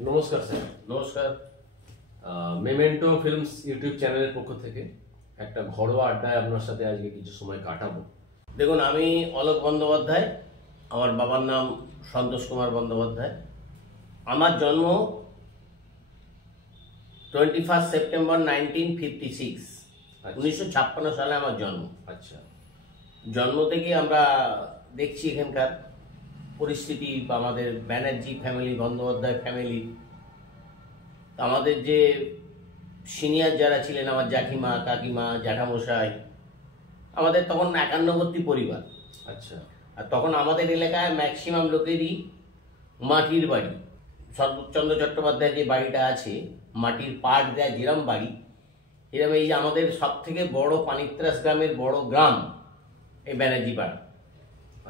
নমস্কার স্যার। নমস্কার। Memento films YouTube চ্যানেলের পক্ষ থেকে একটা ঘরোয়া আড্ডায় আপনার সাথে আজকে কিছু সময় কাটাবো। দেখুন, আমি অলোক বন্দ্যোপাধ্যায়, আমার বাবার নাম সন্তোষ কুমার বন্দ্যোপাধ্যায়। আমার জন্ম 21 সেপ্টেম্বর 1956, 1956 সালে আমার জন্ম। আচ্ছা, জন্ম থেকেই আমরা দেখছি এখানকার পরিস্থিতি বা আমাদের ব্যানার্জি ফ্যামিলি, বন্দ্যোপাধ্যায় ফ্যামিলি, আমাদের যে সিনিয়র যারা ছিলেন, আমার জ্যাঠিমা, কাকিমা, জ্যাঠামশাই, আমাদের তখন 51 পরিবার। আচ্ছা, আর তখন আমাদের এলাকায় ম্যাক্সিমাম লোকেরই মাটির বাড়ি। শরৎচন্দ্র চট্টোপাধ্যায় যে বাড়িটা আছে, মাটির পাট দেয়া যেরম বাড়ি, এরম এই যে আমাদের সব থেকে বড় পানিত্রাস গ্রামের বড় গ্রাম এই ব্যানার্জি পাড়া,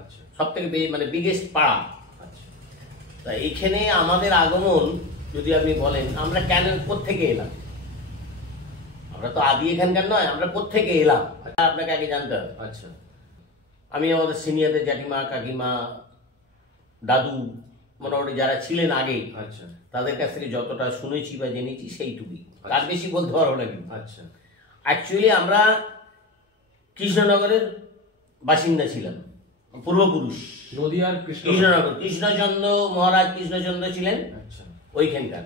আচ্ছা, সব থেকে মানে বিগেস্ট পাড়া। আচ্ছা। তা এইখানে আমাদের আগমন যদি আপনি বলেন, আমরা কেন কোত্থেকে এলাম, আমরা তো আদি এখানকার নয়, আমরা কোত্থেকে এলাম আপনাকে আগে জানতে হবে। আচ্ছা, আমি আমাদের সিনিয়রদের জ্যাঠিমা, কাকিমা, দাদু, মোটামুটি যারা ছিলেন আগে, আচ্ছা, তাদের কাছ থেকে যতটা শুনেছি বা জেনেছি সেইটুকুই, তার বেশি বলতে পারবো না। কিন্তু আচ্ছা, অ্যাকচুয়ালি আমরা কৃষ্ণনগরের বাসিন্দা ছিলাম, পূর্বপুরুষ। নদিয়ার কৃষ্ণনগর, কৃষ্ণচন্দ্র মহারাজ কৃষ্ণচন্দ্র ছিলেন আচ্ছা, ওইখানকার।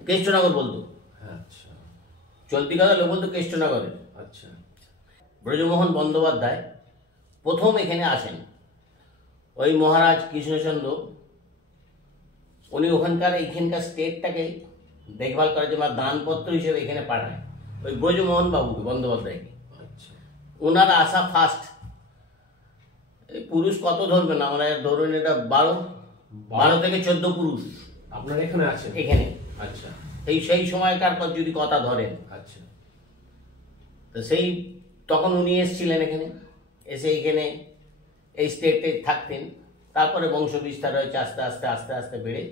কৃষ্ণনগর বলতো, আচ্ছা, চলতি কথা লোক বলতো কৃষ্ণনগরের। আচ্ছা, ব্রজমোহন বন্দ্যোপাধ্যায় প্রথম এখানে আসেন। ওই মহারাজ কৃষ্ণচন্দ্র, উনি ওখানকার এইখানকার স্টেটটাকে দেখভাল করার জন্য দানপত্র হিসেবে এখানে পাঠায় ওই ব্রজমোহন বাবুকে, বন্দ্যোপাধ্যায়কে। আচ্ছা। ওনার আসা ফার্স্ট। এই পুরুষ কত ধরবেন, আমরা ধরুন এটা 12 থেকে 14 পুরুষ আপনার এখানে আছে এখানে। আচ্ছা, সেই সময়কার পর যদি কথা ধরেন, আচ্ছা, তো সেই তখন উনি এসেছিলেন এখানে, এসে এখানে এই স্টেটে থাকতেন। তারপরে বংশ বিস্তার হয়েছে আস্তে আস্তে আস্তে আস্তে বেড়ে।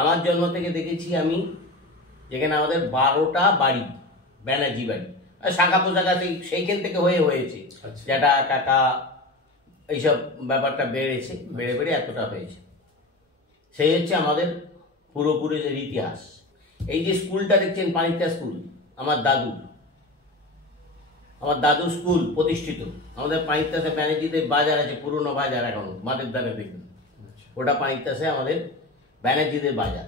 আমার জন্ম থেকে দেখেছি আমি যেখানে আমাদের 12টা বাড়ি, ব্যানার্জি বাড়ি, আর শাখা পোশাখা সেইখান থেকে হয়েছে। আচ্ছা। জ্যাঠা, কাকা, এইসব ব্যাপারটা বেড়েছে, বেড়ে বেড়ে এতটা হয়েছে। সেই হচ্ছে আমাদের পূর্বপুরুষের ইতিহাস। এই যে স্কুলটা দেখছেন, পানিত্যা স্কুল, আমার দাদুর স্কুল প্রতিষ্ঠিত। আমাদের পানিত্যাসে ব্যানার্জিদের বাজার আছে, পুরনো বাজার, এখনো মাঠের দ্বারে দেখবেন, ওটা পানিত্যাসে আমাদের ব্যানার্জিদের বাজার।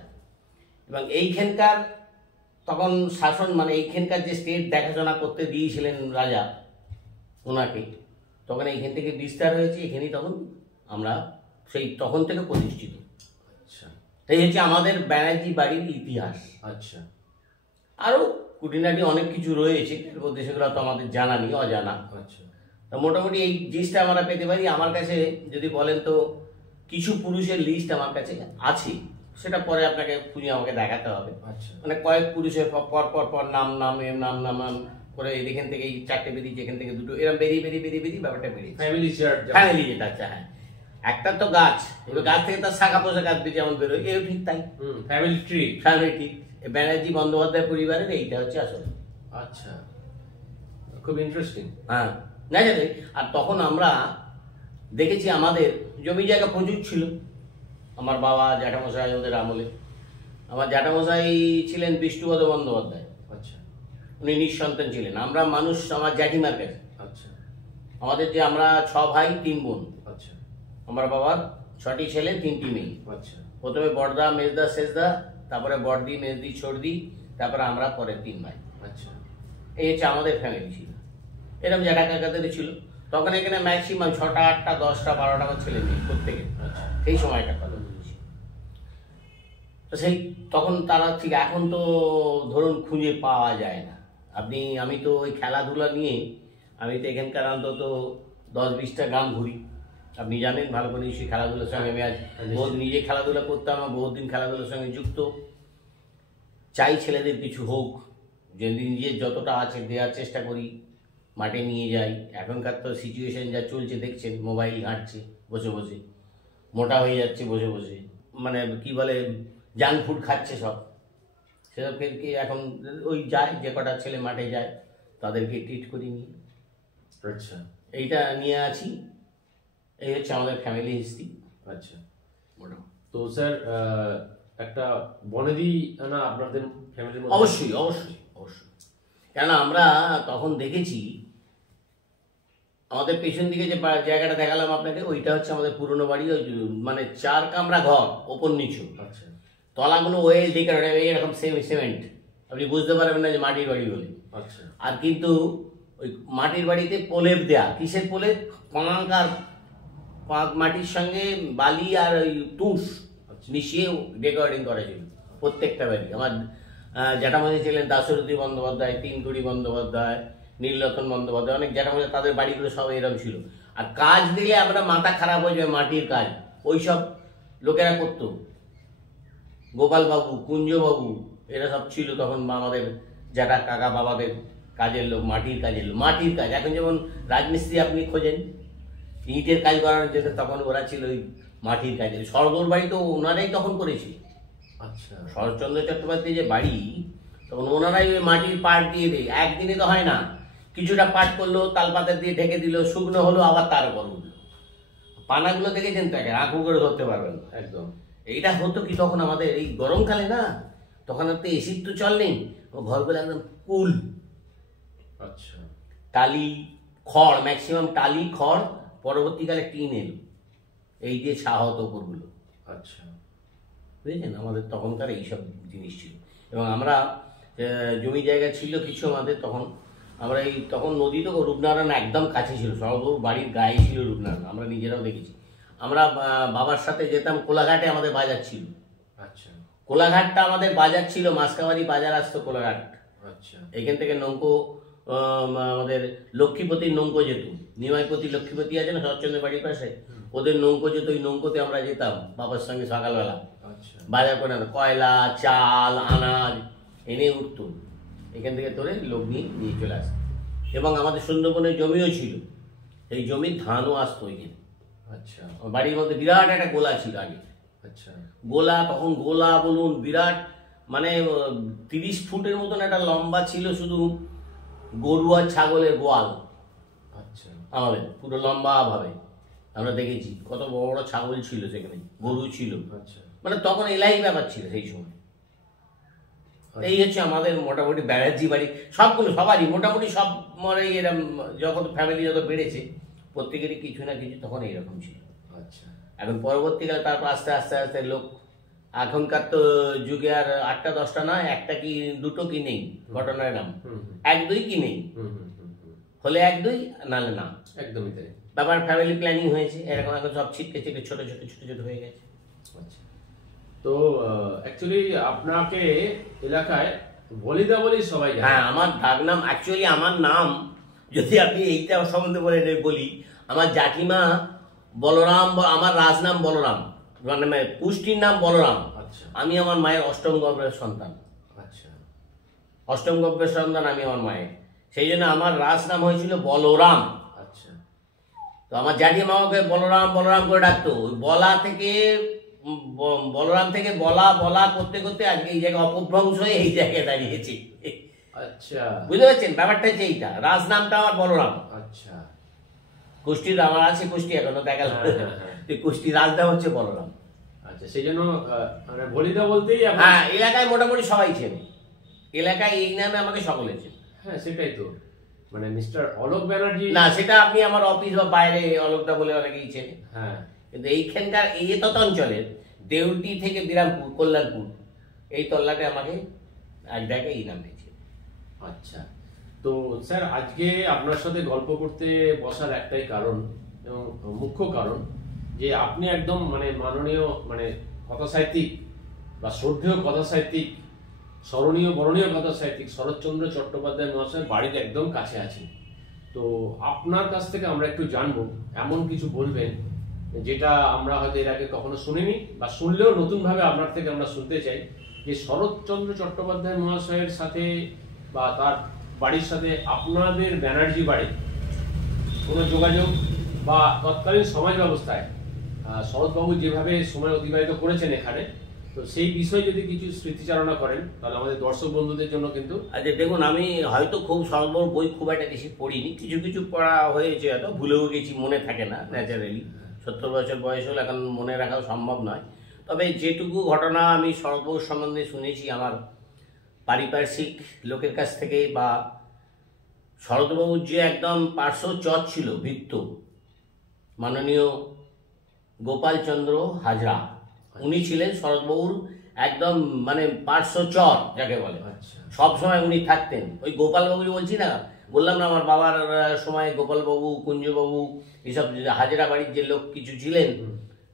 এবং এইখানকার তখন শাসন, মানে এইখানকার যে স্টেট দেখাশোনা করতে দিয়েছিলেন রাজা ওনাকে, তখন এইখান থেকে বিস্তার হয়েছে। এখানেই তখন আমরা সেই তখন থেকে প্রতিষ্ঠিত। আচ্ছা, এই হচ্ছে আমাদের ব্যানার্জি বাড়ির ইতিহাস। আচ্ছা। আরও খুঁটিনাটি অনেক কিছু রয়েছে, এর মধ্যে সেগুলো তো আমাদের জানা নেই, অজানা। আচ্ছা, তা মোটামুটি এই জিনিসটা আমরা পেতে পারি। আমার কাছে যদি বলেন তো কিছু পুরুষের লিস্ট আমার কাছে আছে, সেটা পরে আপনাকে খুঁজে আমাকে দেখাতে হবে। আচ্ছা, মানে কয়েক পুরুষের পর পর পর নাম নাম এর নাম নাম নাম করে এখান থেকে এই 4টে বেরিয়েছে, এখান থেকে 2টো, এরকম বেরিয়ে ব্যাপারটা বেরিয়েছে। ফ্যামিলি চেয়ার, ফ্যামিলি যেটা আছে, হ্যাঁ, একটা তো গাছ, এবার গাছ থেকে তার শাখা পোশাক আসবে যেমন বেরোয়, এও ঠিক তাই। Family tree. ফ্যামিলি ঠিক। ব্যানার্জি বন্দ্যোপাধ্যায় পরিবারের এইটা হচ্ছে আসলে। আচ্ছা, খুব ইন্টারেস্টিং। হ্যাঁ, না জানি। আর তখন আমরা দেখেছি আমাদের জমি জায়গা প্রচুর ছিল। আমার বাবা জ্যাঠামশাই ওদের আমলে, আমার জ্যাঠামশাই ছিলেন বিষ্ণুপদ বন্দ্যোপাধ্যায়। আচ্ছা, উনি নিঃসন্তান ছিলেন। আমরা মানুষ আমার জ্যাঠিমার কাছে, আচ্ছা, আমাদের যে আমরা 6 ভাই 3 বোন, আচ্ছা, আমার বাবার 6টি ছেলে 3টি মেয়ে। আচ্ছা, প্রথমে বড়দা, মেজদা, শেষদা, তারপরে বড়দি, মেজদি, ছোটদি, তারপরে আমরা পরের 3 ভাই। আচ্ছা, এই হচ্ছে আমাদের ফ্যামিলি ছিল। এরকম জ্যাঠা কাকাদের ছিল। তখন এখানে ম্যাক্সিমাম 6টা, 8টা, 10টা, 12টা করে ছেলে মেয়ে প্রত্যেকে। আচ্ছা। সেই সময়কার কথা বলছি। তো সেই তখন তারা ঠিক, এখন তো ধরুন খুঁজে পাওয়া যায় না। আমি তো ওই খেলাধুলা নিয়ে, আমি তো এখানকার অন্তত 10-20টা গ্রাম ঘুরি। আপনি জানেন ভালো করে নিশ্চয়ই খেলাধুলার সঙ্গে আমি আজ বহুত নিজে খেলাধুলা করতাম, আমার বহুত দিন খেলাধুলার সঙ্গে যুক্ত। চাই ছেলেদের কিছু হোক, যদি নিজের যতটা আছে দেওয়ার চেষ্টা করি, মাঠে নিয়ে যাই। এখনকার তো সিচুয়েশন যা চলছে দেখছেন, মোবাইল ঘাঁটছে বসে বসে, মোটা হয়ে যাচ্ছে বসে বসে, মানে কি বলে জাঙ্ক ফুড খাচ্ছে সব। সেসবকে কি এখন ওই যায়, যে কটা ছেলে মাঠে যায় তাদেরকে ট্রিট করি নিয়ে। আচ্ছা, এইটা নিয়ে আছি। এই হচ্ছে আমাদের ফ্যামিলি হিস্ট্রি। আচ্ছা। মোটামুটি। তো স্যার, একটা বনেদি না আপনাদের ফ্যামিলির মধ্যে? অবশ্যই অবশ্যই অবশ্যই, কেননা আমরা তখন দেখেছি আমাদের পেছন দিকে যে জায়গাটা দেখালাম আপনাকে, ওইটা হচ্ছে আমাদের পুরনো বাড়ি, ওই মানে 4 কামরা ঘর, ওপর নিচু, আচ্ছা তলাগুলো ওয়েল ডেকোরেটেড, এরকম সিমেন্ট, আপনি বুঝতে পারবেন না যে মাটির বাড়ি বলে। আচ্ছা আর কিন্তু ওই মাটির বাড়িতে প্রলেপ দেয়া, কিসের প্রলেপ? পাঁক আর পাঁক মাটির সঙ্গে বালি আর ওই তুষ মিশিয়ে ডেকোরেটিং করা ছিল প্রত্যেকটা বাড়ি। আমার জ্যাঠামশাই ছিলেন দাশরথী বন্দ্যোপাধ্যায়, তিনকুড়ি বন্দ্যোপাধ্যায়, নীলরতন বন্দ্যোপাধ্যায়, অনেক জ্যাঠামশাই, তাদের বাড়িগুলো সব এরকম ছিল। আর কাজ দিলে আমরা মাথা খারাপ হয়ে যায়, মাটির কাজ ওইসব লোকেরা করতো, গোপালবাবু, কুঞ্জবাবু, এরা সব ছিল তখন আমাদের জ্যাঠা কাকা বাবাদের কাজের লোক, মাটির কাজের লোক, মাটির কাজ। এখন যেমন রাজমিস্ত্রি আপনি খোঁজেন, ইটের কাজ করার জন্য, তখন ওরা ছিল ওই মাটির কাজে। শরৎর বাড়ি তো ওনারাই তখন করেছে। আচ্ছা শরৎচন্দ্র চট্টোপাধ্যায় যে বাড়ি, তখন ওনারাই ওই মাটির পাট দিয়ে দেয়, একদিনে তো হয় না, কিছুটা পাট করলো, তালপাতা দিয়ে ঢেকে দিল, শুকনো হলো, আবার তার উপর উঠলো। পানাগুলো দেখেছেন তাকে, আঁকু করে ধরতে পারবেন না। একদম। এইটা হতো কি তখন আমাদের এই গরমকালে না, তখন আর তো এসির তো চল নেই, ঘরগুলো একদম কুল, আচ্ছা টালি খড়, ম্যাক্সিমাম টালি খড়, পরবর্তীকালে টিন এলো, এই দিয়ে ছাওয়া হতো উপরগুলো। আচ্ছা বুঝেছেন, আমাদের তখনকার এইসব জিনিস ছিল। এবং আমরা জমি জায়গা ছিল কিছু আমাদের তখন, আমরা এই তখন নদী তো রূপনারায়ণ একদম কাছে ছিল, সর্বপুর বাড়ির গায়ে ছিল রূপনারায়ণ, আমরা নিজেরাও দেখেছি। আমরা বাবার সাথে যেতাম, কোলাঘাটে আমাদের বাজার ছিল। আচ্ছা কোলাঘাটটা আমাদের বাজার ছিল, মাসকাবাড়ি বাজার আসতো কোলাঘাট। আচ্ছা এইখান থেকে নৌকো, আমাদের লক্ষ্মীপতির নৌকো যেত, নিমাইপতি লক্ষ্মীপতি আছে না শরৎচন্দ্রের বাড়ির পাশে, ওদের নৌকো যেত, ওই নৌকোতে আমরা যেতাম বাবার সঙ্গে সকালবেলা আচ্ছা বাজার করে আনতো, কয়লা, চাল, আনাজ এনে উঠতো, এখান থেকে তোলে লোক নিয়ে নিয়ে চলে আসতো। এবং আমাদের সুন্দরবনের জমিও ছিল, সেই জমির ধানও আসতো ওইখানে। আচ্ছা বাড়ির মধ্যে বিরাট একটা গোলা ছিল আগে, আচ্ছা গোলা, তখন গোলা বলুন বিরাট, মানে 30 ফুটের মতন একটা লম্বা ছিল, শুধু গরু আর ছাগলের গোয়াল আচ্ছা আমাদের, পুরো লম্বা ভাবে আমরা দেখেছি, কত বড় বড় ছাগল ছিল সেখানে, গরু ছিল, আচ্ছা মানে তখন এলাই ব্যাপার ছিল সেই সময়। এই হচ্ছে আমাদের মোটামুটি ব্যানার্জি বাড়ি, সবগুলো সবারই মোটামুটি সব, মানে এরকম যখন ফ্যামিলি যত বেড়েছে প্রত্যেকেরই কিছু না কিছু তখন এইরকম ছিল। আচ্ছা এখন পরবর্তীকালে তারপর আস্তে আস্তে আস্তে লোক, এখনকার তো যুগে আর 8টা 10টা নয়, একটা কি দুটো কি নেই, ঘটনার নাম 1 2 কি নেই, হলে 1 2, নালে না, একদমই তাই। ব্যাপার ফ্যামিলি প্ল্যানিং হয়েছে এরকম, এখন সব ছিটকে ছিটকে ছোট ছোট ছোট ছোট হয়ে গেছে। আচ্ছা, তো অ্যাকচুয়ালি আপনাকে এলাকায় বলিদা বলি সবাই জানে। হ্যাঁ, আমার ডাক নাম, অ্যাকচুয়ালি আমার নাম, যদি আপনি এইটা সম্বন্ধে বলি, আমার জাঠিমা বলরাম, আমার রাজনাম বলরাম, মানে পুষ্টির নাম বলরাম। আচ্ছা আমি আমার মায়ের 8ম গর্ভের সন্তান, আচ্ছা 8ম গর্ভের সন্তান আমি আমার মায়ের, সেই জন্য আমার রাজনাম হয়েছিল বলরাম। আচ্ছা তো আমার জাঠিমা আমাকে বলরাম বলরাম করে ডাকতো, ওই বলা থেকে বলরাম থেকে বলা বলা করতে করতে আজকে এই জায়গায় অপভ্রংশ হয়ে এই জায়গায় দাঁড়িয়েছি। আচ্ছা বুঝতে পারছেন ব্যাপারটা হচ্ছে এইটা, রাজনামটা আমার বলরাম। আচ্ছা কুষ্টির আমার আছে, কুষ্টি এখনো দেখালাম, হ্যাঁ। কুষ্টি রাজনাম হচ্ছে বলরাম। আচ্ছা, সেই জন্য মানে বলিদা বলতেই হ্যাঁ, এলাকায় মোটামুটি সবাই চেনে, এলাকায় এই নামে আমাকে সকলে চেনে। হ্যাঁ সেটাই তো, মানে মিস্টার অলোক ব্যানার্জি না, সেটা আপনি আমার অফিস বা বাইরে অলোকদা বলে অনেকেই চেনে। হ্যাঁ, কিন্তু এইখানকার এই তত অঞ্চলের দেউটি থেকে বিরামপুর, কল্যাণপুর, এই তল্লাটে আমাকে এক জায়গায় এই নাম দিয়েছে। আচ্ছা, তো স্যার আজকে আপনার সাথে গল্প করতে বসার একটাই কারণ, এবং মুখ্য কারণ, যে আপনি একদম মানে মাননীয়, মানে কথাসাহিত্যিক বা শ্রদ্ধেয় কথাসাহিত্যিক, স্মরণীয় বরণীয় কথাসাহিত্যিক শরৎচন্দ্র চট্টোপাধ্যায় মহাশয়ের বাড়ির একদম কাছে আছেন। তো আপনার কাছ থেকে আমরা একটু জানবো, এমন কিছু বলবেন যেটা আমরা হয়তো এর আগে কখনো শুনিনি, বা শুনলেও নতুনভাবে আপনার থেকে আমরা শুনতে চাই, যে শরৎচন্দ্র চট্টোপাধ্যায় মহাশয়ের সাথে বা তার বাড়ির সাথে আপনাদের ব্যানার্জি বাড়ির কোনো যোগাযোগ, বা তৎকালীন সমাজ ব্যবস্থায় শরৎবাবু যেভাবে সময় অতিবাহিত করেছেন এখানে, তো সেই বিষয়ে যদি কিছু স্মৃতিচারণা করেন তাহলে আমাদের দর্শক বন্ধুদের জন্য কিন্তু। আচ্ছা দেখুন, আমি হয়তো খুব সর্বর বই খুব একটা বেশি পড়িনি, কিছু কিছু পড়া হয়েছে, হয়তো ভুলেও গেছি, মনে থাকে না ন্যাচারালি, 70 বছর বয়স হলে এখন মনে রাখাও সম্ভব নয়। তবে যেটুকু ঘটনা আমি শরৎবাবুর সম্বন্ধে শুনেছি আমার পারিপার্শ্বিক লোকের কাছ থেকে, বা শরৎবাবুর যে একদম পার্শ্ব চর ছিল ভৃত্য মাননীয় গোপালচন্দ্র হাজরা, উনি ছিলেন শরৎবাবুর একদম মানে পার্শ্ব চর যাকে বলে। আচ্ছা। সব সময় উনি থাকতেন। ওই গোপালবাবু বলছি না, বললাম না আমার বাবার সময় গোপালবাবু, কুঞ্জবাবু, এসব হাজরা বাড়ির যে লোক কিছু ছিলেন,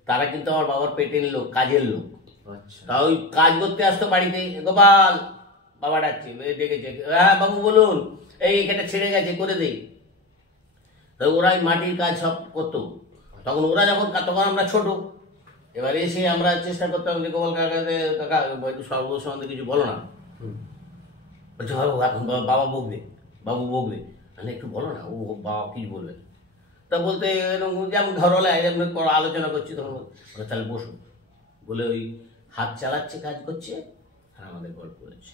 তারা কিন্তু আমার বাবার পেটের লোক, কাজের লোক। আচ্ছা। তা ওই কাজ করতে আসতো বাড়িতে, গোপাল বাবা ডাকছে, ডেকেছে, হ্যাঁ বাবু বলুন, এই এখানে ছেড়ে গেছে করে দে। তো ওরা ওই মাটির কাজ সব করতো। তখন ওরা যখন তখন আমরা ছোট, এবারে এসে আমরা চেষ্টা করতাম যে গোপাল কাকা একটু সর্বস্ব সম্বন্ধে কিছু বলো না। বলছে বাবু এখন বাবা বকবে, বাবু বকবে, মানে একটু বলো না, ও বাবা কিছু বলবে। তা বলতে এরকম যেমন ঘরওয়ালা এমনি আলোচনা করছি, তখন তাহলে বসুন বলে ওই হাত চালাচ্ছে, কাজ করছে, আর আমাদের গল্প করেছে।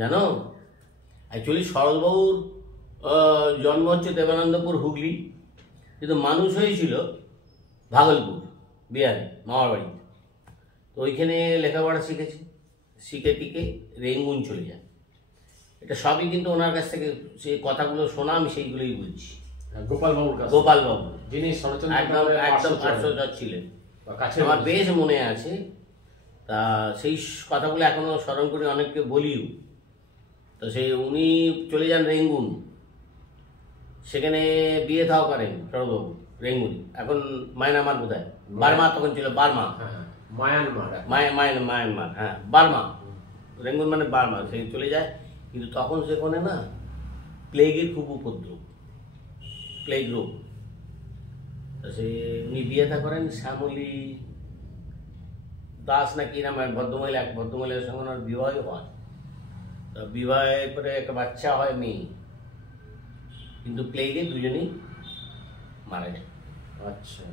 জানো অ্যাকচুয়ালি শরৎবাবুর জন্ম হচ্ছে দেবানন্দপুর হুগলি, কিন্তু মানুষ হয়েছিল ভাগলপুর বিহারে মামার বাড়িতে। তো ওইখানে লেখাপড়া শিখেছে, শিখে টিকে রেঙ্গুন চলে যায়। এটা সবই কিন্তু ওনার কাছ থেকে সেই কথাগুলো শোনা, আমি সেইগুলোই বলছি। গোপালবাবুর কাছে, গোপালবাবু যিনি একদম একদম পার্শ্বচর ছিলেন, আমার বেশ মনে আছে। তা সেই কথাগুলো এখনো স্মরণ করে অনেককে বলিও। তো সেই উনি চলে যান রেঙ্গুন, সেখানে বিয়ে থাও করেন শরৎবাবু রেঙ্গুন। এখন মায়ানমার বোধহয়, বার্মা তখন ছিল, বার্মা, মায়ানমার, হ্যাঁ বার্মা, রেঙ্গুন মানে বার্মা। সে চলে যায়, কিন্তু তখন সেখানে না প্লেগের খুব উপদ্রব, প্লেগ রোগ। তো সে উনি বিয়ে থা করেন শ্যামলী দাস না কি নাম ভদ্রমহিলা, এক ভদ্রমহিলার সঙ্গে ওনার বিবাহ হয়। তো বিবাহের পরে একটা বাচ্চা হয়, মেয়ে, কিন্তু প্লেগে দুজনেই মারা যায়। আচ্ছা।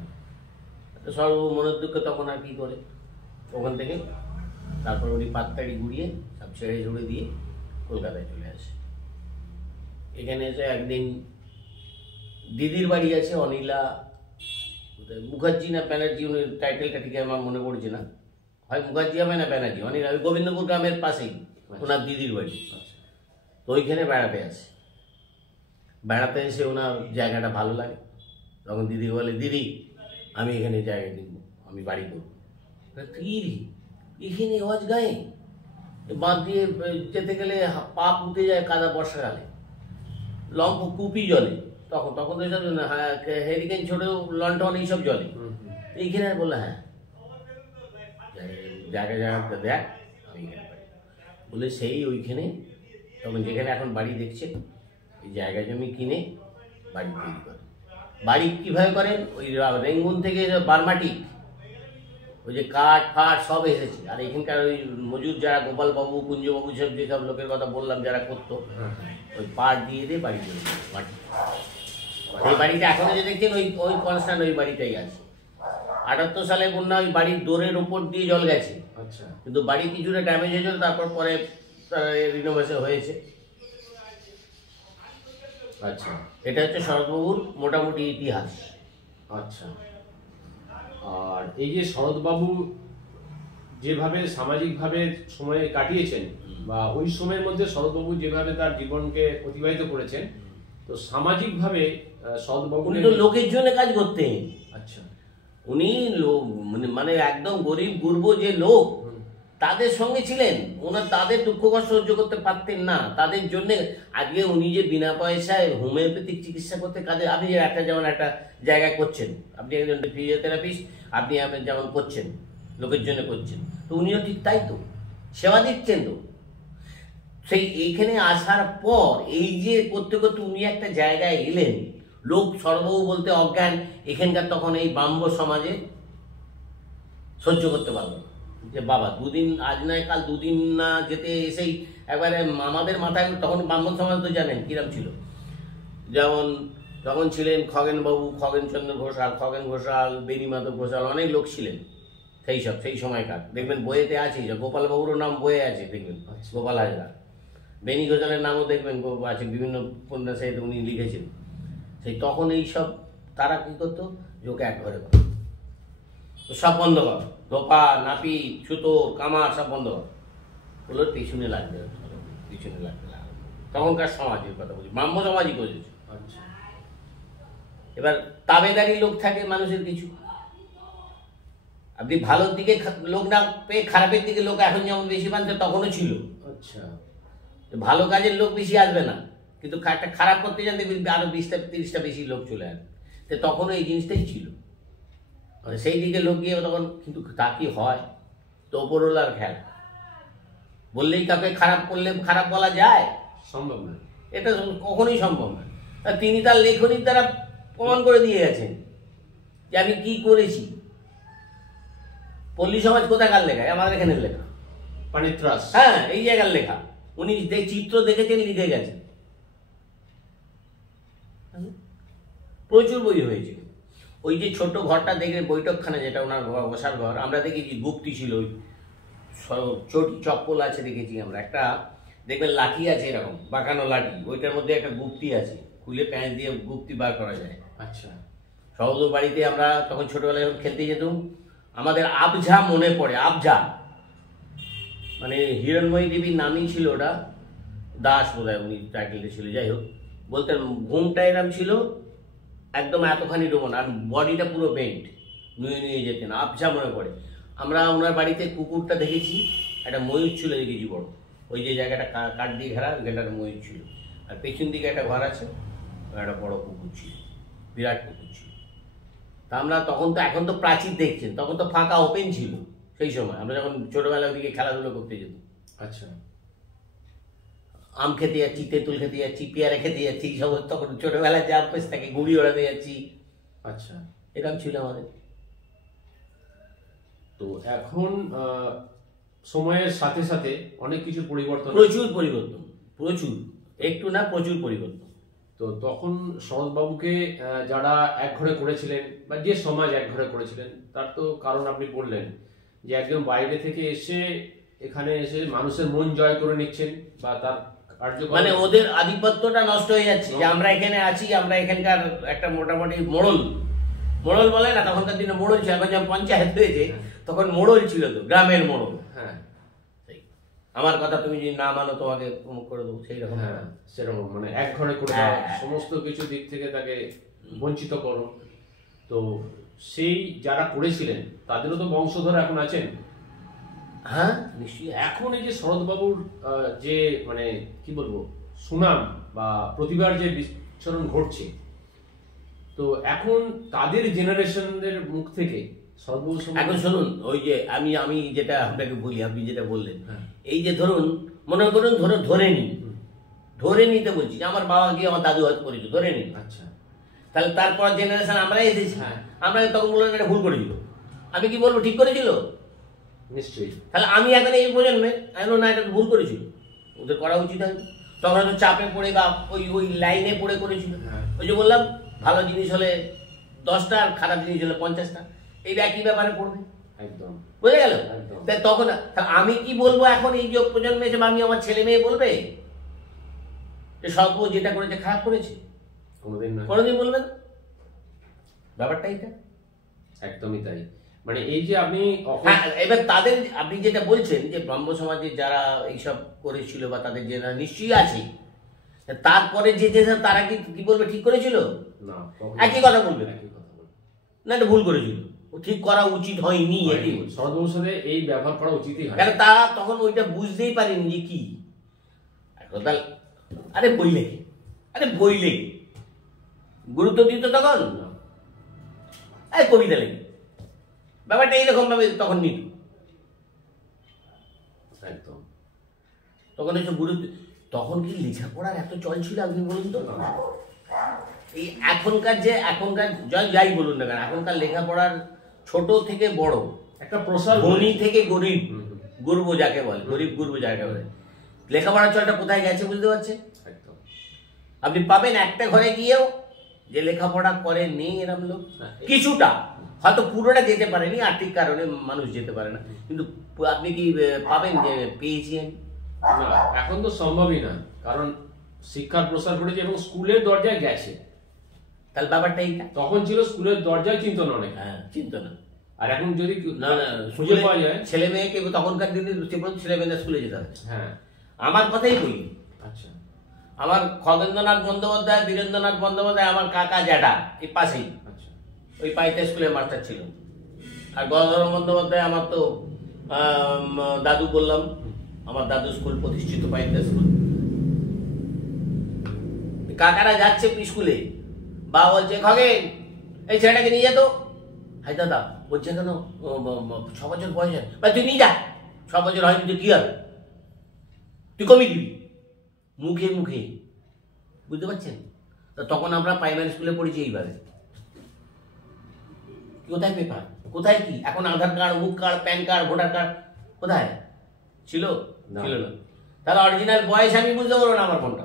তো সর্ব মনের দুঃখ, তখন আর কি করে ওখান থেকে তারপর উনি পাত্তাড়ি ঘুরিয়ে সব ছেড়ে ছুড়ে দিয়ে কলকাতায় চলে আসে। এখানে এসে একদিন দিদির বাড়ি আছে অনিলা মুখার্জি না ব্যানার্জি, উনি টাইটেলটা ঠিক আমার মনে পড়ছে না, হয় মুখার্জি হবে না ব্যানার্জি, অনিলা ওই গোবিন্দপুর গ্রামের পাশেই ওনার দিদির বাড়ি। তো ওইখানে বেড়াতে আসে। বেড়াতে এসে ওনার জায়গাটা ভালো লাগে, তখন দিদি বলে, দিদি আমি এখানে জায়গা কিনবো, আমি বাড়ি করবো। এখানে আওয়াজ গায়ে বাঁধ দিয়ে যেতে গেলে পা পুঁতে যায় কাদা বর্ষাকালে, লম্প কুপি জলে, তখন তখন তো এইসব হেরিকেন ছোট লন্ঠন এইসব জলে। এইখানে বললো হ্যাঁ জায়গাটা দেখ, আমি এখানে বাড়ি বলে সেই ওইখানে তখন যেখানে এখন বাড়ি দেখছে এই জায়গা জমি কিনে বাড়ি তৈরি করে। বাড়ি কীভাবে করেন, ওই রেঙ্গুন থেকে বার্মাটি ওই যে কাঠ ফাট সব এসেছে, আর এখানকার ওই মজুর যারা গোপালবাবু, কুঞ্জবাবু, সব যেসব লোকের কথা বললাম যারা করতো, ওই পাট দিয়ে দিয়ে বাড়ি তৈরি মাটি। সেই বাড়িটা এখনো যে দেখছেন ওই ওই কনস্ট্যান্ট ওই বাড়িটাই আছে। 78 সালে বন্যা ওই বাড়ির দোরের উপর দিয়ে জল গেছে। আচ্ছা। কিন্তু বাড়ি কিছুটা ড্যামেজ হয়েছিল, তারপর পরে রিনোভেশন হয়েছে। আচ্ছা, এটা হচ্ছে শরৎবাবুর মোটামুটি ইতিহাস। আচ্ছা। আর এই যে শরৎবাবু যেভাবে সামাজিকভাবে সময় কাটিয়েছেন, বা ওই সময়ের মধ্যে শরৎবাবু যেভাবে তার জীবনকে অতিবাহিত করেছেন, তো সামাজিকভাবে শরৎবাবু উনি তো লোকের জন্য কাজ করতেন। আচ্ছা। উনি মানে একদম গরিব গুরবো যে লোক তাদের সঙ্গে ছিলেন, ওনার তাদের দুঃখ কষ্ট সহ্য করতে পারতেন না, তাদের জন্য আজকে উনি যে বিনা পয়সায় হোমিওপ্যাথিক চিকিৎসা করতে কাজে, আপনি যে একটা যেমন একটা জায়গায় করছেন, আপনি একজন ফিজিওথেরাপিস্ট, আপনি যেমন করছেন লোকের জন্য করছেন, তো উনিও ঠিক তাই তো সেবা দিচ্ছেন। তো সেই এইখানে আসার পর এই যে করতে করতে উনি একটা জায়গায় এলেন, লোক শরৎবাবু বলতে অজ্ঞান, এখানকার তখন এই ব্রাহ্ম সমাজে সহ্য করতে পারলো যে বাবা দুদিন আজ নয় কাল দুদিন না যেতে এসেই একবারে আমাদের মাথায়, তখন ব্রাহ্মণ সমাজ তো জানেন কিরম ছিল, যেমন তখন ছিলেন খগেনবাবু, খগেনচন্দ্র ঘোষাল, খগেন ঘোষাল, বেণীমাধব ঘোষাল, অনেক লোক ছিলেন সেই সময়কার। দেখবেন বইয়েতে আছে, গোপালবাবুরও নাম বইয়ে আছে দেখবেন, গোপাল হাজরা। বেণী ঘোষালের নামও দেখবেন আছে, বিভিন্ন উপন্যাসে উনি লিখেছেন। সেই তখন এইসব তারা কী করতো, যোগ এক ঘরে করো, সব বন্ধ করো, ধোপা, নাপি, সুতো, কামার সব বন্ধ, ওগুলোর পিছনে লাগবে, পিছনে লাগবে। তখনকার সমাজের কথা বলছি, ব্রাহ্ম সমাজই করেছে। আচ্ছা, এবার তাবেদারি লোক থাকে মানুষের কিছু, আপনি ভালোর দিকে লোক না পেয়ে খারাপের দিকে লোক এখন যেমন বেশি মানছে তখনও ছিল। আচ্ছা, ভালো কাজের লোক বেশি আসবে না, কিন্তু একটা খারাপ করতে যান দেখবেন আরো 20টা-30টা বেশি লোক চলে আসবে। তো তখনও এই জিনিসটাই ছিল, সেই দিকে লোক গিয়ে তখন, কিন্তু তা কি হয়? তো ওপরওয়ালার খেলা, বললেই কাউকে খারাপ করলে খারাপ বলা যায়? সম্ভব না, এটা কখনোই সম্ভব না। তিনি তার লেখনীর দ্বারা প্রমাণ করে দিয়ে গেছেন যে আমি কি করেছি। পল্লী সমাজ কোথাকার লেখা? আমাদের এখানের লেখা, পানিত্রাস, হ্যাঁ, এই জায়গার লেখা। উনি চিত্র দেখেছেন, লিখে গেছেন, প্রচুর বই হয়েছে। ওই যে ছোট ঘরটা দেখে বৈঠকখানা, যেটা ওনার বসার ঘর, আমরা দেখেছি গুপ্তি ছিল, ওই চটি চপ্পল আছে দেখেছি আমরা, একটা দেখবেন লাঠি আছে এরকম বাঁকানো লাঠি, ওইটার মধ্যে একটা গুপ্তি আছে, খুলে প্যাঁচ দিয়ে গুপ্তি বার করা যায়। আচ্ছা, সহজ বাড়িতে আমরা তখন ছোটবেলায় যখন খেলতে যেতাম, আমাদের আবঝা মনে পড়ে, আবঝা মানে হিরণময়ী দেবীর নামই ছিল ওটা, দাস বোধহয় উনি টাইটেলটা ছিল, যাই হোক, বলতেন ঘুমটা এরম ছিল একদম এতখানি ডোবন, আর বডিটা পুরো বেন্ট, নুয়ে নুয়ে যেতেন, আবঝা মনে পড়ে। আমরা ওনার বাড়িতে কুকুরটা দেখেছি, একটা ময়ূর ছিল দেখেছি বড়, ওই যে জায়গাটা কাঠ দিয়ে ঘেরা, ওইখানটা ময়ূর ছিল, আর পেছন দিকে একটা ঘর আছে, একটা বড় কুকুর ছিল, বিরাট কুকুর ছিল। তা আমরা তখন তো, এখন তো প্রাচীর দেখছেন, তখন তো ফাঁকা ওপেন ছিল সেই সময়, আমরা যখন ছোটবেলা ওদিকে খেলাধুলো করতে যেতাম। আচ্ছা, আম খেতে যাচ্ছি, তেঁতুল খেতে যাচ্ছি, পেয়ারা খেতে যাচ্ছি, সব তখন ছোটবেলায় যা অভ্যেস থাকে, গুড়ি ওড়াতে যাচ্ছি। আচ্ছা, এরকম ছিল আমাদের। তো এখন সময়ের সাথে সাথে অনেক কিছু পরিবর্তন, প্রচুর পরিবর্তন, প্রচুর, একটু না প্রচুর পরিবর্তন। তো তখন শরৎবাবুকে যারা একঘরে করেছিলেন, বা যে সমাজ একঘরে করেছিলেন, তার তো কারণ আপনি বললেন যে একজন বাইরে থেকে এসে এখানে এসে মানুষের মন জয় করে নিচ্ছেন, বা তার কার্যক্রম, মানে ওদের আধিপত্যটা নষ্ট হয়ে যাচ্ছে, যে আমরা এখানে আছি, আমরা এখানকার একটা মোটামুটি মোড়ল, মোড়ল বলে না, তখনকার দিনে মোড়ল ছিল, এখন যখন পঞ্চায়েত হয়েছে তখন মোড়ল ছিল, তো গ্রামের মোড়ল। হ্যাঁ, আমার কথা তুমি যদি না মানো তোমাকে অমুক করে দেবো, সেই রকম। হ্যাঁ, সেরকম মানে একঘরে করে হ্যাঁ, সমস্ত কিছু দিক থেকে তাকে বঞ্চিত করো। তো সেই যারা করেছিলেন তাদেরও তো বংশধর এখন আছেন। হ্যাঁ, নিশ্চয়ই। এখন এই যে শরৎবাবুর যে মানে কি বলবো সুনাম বা প্রতিভার যে বিচরণ ঘটছে, তো এখন তাদের জেনারেশনদের মুখ থেকে শরৎবাবু এখন শুনুন, ওই যে আমি যেটা আপনাকে বলি, আপনি যেটা বললেন, হ্যাঁ, এই যে ধরুন, মনে করুন ধরে নিতে বলছি, যে আমার বাবা গিয়ে আমার দাদু হাত করেছিল, ধরে নিন। আচ্ছা, তাহলে তারপর জেনারেশন আমরা এসেছি, হ্যাঁ, আমরা তখন বললাম এটা ভুল করেছিল, আমি কি বলবো ঠিক করেছিল? নিশ্চয়ই। তাহলে আমি এখন এই প্রজন্মে আমি বলবো না, এটা ভুল করেছিল, ওদের করা উচিত হয়নি। তখন হয়তো চাপে পড়ে বা ওই লাইনে পড়ে করেছিল। হ্যাঁ, ওই যে বললাম, ভালো জিনিস হলে 10টা আর খারাপ জিনিস হলে 50টা, এই একই ব্যাপারে পড়বে, একদম বুঝে গেল? একদম। তাই তখন আমি কি বলবো এখন এই যে প্রজন্মে এসে, আমি আমার ছেলে মেয়ে বলবে যে সর্ব যেটা করেছে খারাপ করেছে? কোনোদিন না, কোনোদিন বলবে না। ব্যাপারটা এটা একদমই তাই। মানে এই যে আপনি হ্যাঁ, এবার তাদের, আপনি যেটা বলছেন যে ব্রাহ্ম সমাজে যারা এইসব করেছিল বা তাদের যারা নিশ্চয়ই আছে, তারপরে যে তারা কি বলবে ঠিক করেছিল? না, একই কথা বলবে, একই কথা বলবে, না এটা ভুল করেছিল, ও ঠিক করা উচিত হয়নি, এটি শরৎবাবুর সাথে এই ব্যবহার করা উচিতই হয়। কেন তারা তখন ওইটা বুঝতেই পারেনি যে কি। আরে বই লেখে, গুরুত্ব দিত তখন, কবিতা লেখে, ব্যাপারটা এইরকম ভাবে তখন নিত, একদম। তখন এসব গুরুত্ব, তখন কি লেখাপড়ার এত চল ছিল আপনি বলুন তো? এই এখনকার যাই বলুন না কেন, এখনকার লেখাপড়ার ছোট থেকে বড় একটা প্রসার, ধনী থেকে গরিব, গুরব যাকে বলে, গরিব গুরব যাকে বলে, লেখাপড়ার চলটা কোথায় গেছে বুঝতে পারছেন? একদম। আপনি পাবেন একটা ঘরে গিয়েও যে লেখাপড়া করে নেই এরম লোক, কিছুটা হয়তো, পুরোটা যেতে পারেনি, আর্থিক কারণে মানুষ যেতে পারে না, কিন্তু আপনি কি পাবেন যে পেয়েছেন? না, এখন তো সম্ভবই না, কারণ শিক্ষার প্রসার ঘটেছে এবং স্কুলের দরজায় গেছে। তাহলে ব্যাপারটা এইটা, তখন ছিল স্কুলের দরজায় চিন্তন অনেক, হ্যাঁ চিন্তা না, আর এখন যদি না না খুঁজে পাওয়া যায়, ছেলে মেয়েকে তখনকার দিনে ছেলে মেয়েদের স্কুলে যেতে হবে। হ্যাঁ আমার কথাই বলি, আচ্ছা আমার খগেন্দ্রনাথ বন্দ্যোপাধ্যায়, বীরেন্দ্রনাথ বন্দ্যোপাধ্যায় আমার কাকা জ্যাঠা, এই পাশেই, আচ্ছা ওই পাইতে স্কুলে মাস্টার ছিল। আর গদাধর বন্দ্যোপাধ্যায় আমার তো দাদু বললাম, আমার দাদু স্কুল প্রতিষ্ঠিত পাইতে স্কুল। কাকারা যাচ্ছে স্কুলে, বাবা বলছে খগেন এই ছেলেটাকে নিয়ে যেত। হাই দাদা বলছে কেন 6 বছর বয়স হয়, তুই নিয়ে যা, 6 বছর হয়নি তুই কি আর, তুই কমিয়ে দিবি, মুখে মুখে, বুঝতে পারছেন? তা তখন আমরা প্রাইমারি স্কুলে পড়েছি এইভাবে। কোথায় পেপার, কোথায় কি, এখন আধার কার্ড, মুখ card, pan card, voter card কোথায় ছিল? ছিল না। তাহলে অরিজিনাল বয়স আমি বুঝতে পারবো না আমার কোনটা।